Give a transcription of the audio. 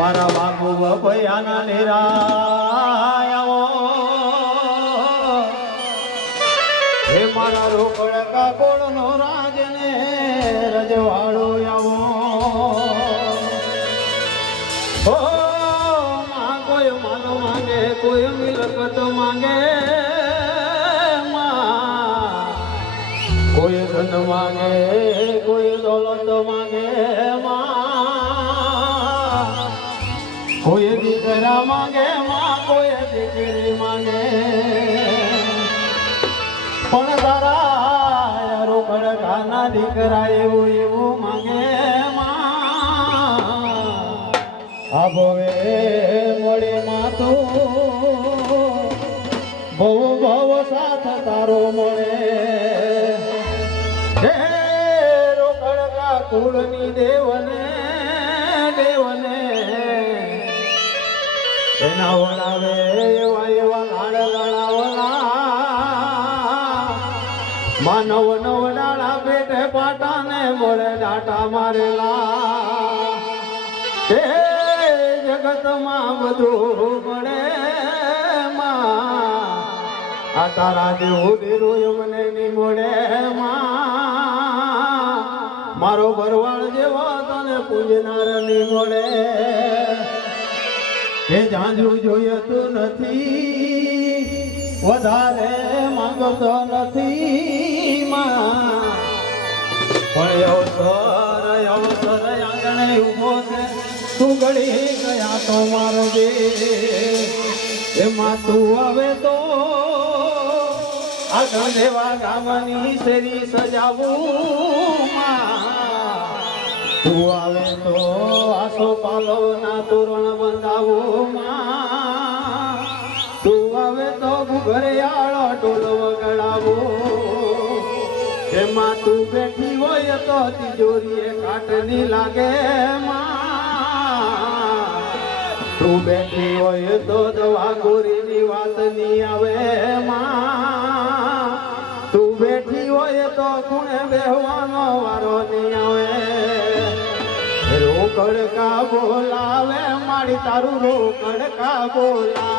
મારા બાબુ ભયાના નિરાયો હે મારા રોકડ કાગોળ નો રાજને રજવાડો આવો. હો, માં કોઈ માનો માંગે, કોઈ મિલકત માંગે, માં કોઈ ધન માંગે, કોઈ દોલત માંગે. કોઈ દીકરા માંગે, માં કોઈ દીકરી માંગે. પણ તારા રોકડ ખાના દીકરા એવું એવું માંગે આભવે મળે માતું બહુ ભવ સાથ તારો મળે. રોકડ કા કુળની દેવને એના વડાવે એવા એવા લાડ લડાવલા માનવ નવડાળા પેટે પાટાને મળે ડાટા મારેલા હે જગતમાં બધું મળે માં આ તારા દેવું દેરું મને નહીં મળે માં મારો ભરવાડ જેવો તને પૂજનાર નહીં મળે એ જાંજુ જોયતું નથી. વધારે માંગતો નથી માં. પણ અવસર અવસર આંગણે ઊભો છે. તું ગળી ગયા તો મારો દે એમાં તું હવે તો આ ગંધેવા ગામની શેરી સજાવું માં. તું આવે તો આસો પાલો ના તોરણ તું આવે તો ઘરિયાળો ઢોલ વગડાવો. એમાં તું બેઠી હોય તો તિજોરીએ કાટની લાગે તું બેઠી હોય તો દવા ગોરીની વાત નહીં આવે તું બેઠી હોય તો ખૂણે બેહવાનો વારો નહીં આવે રોકડ કા બોલાવે મારી તારું રો કડકા બોલાવે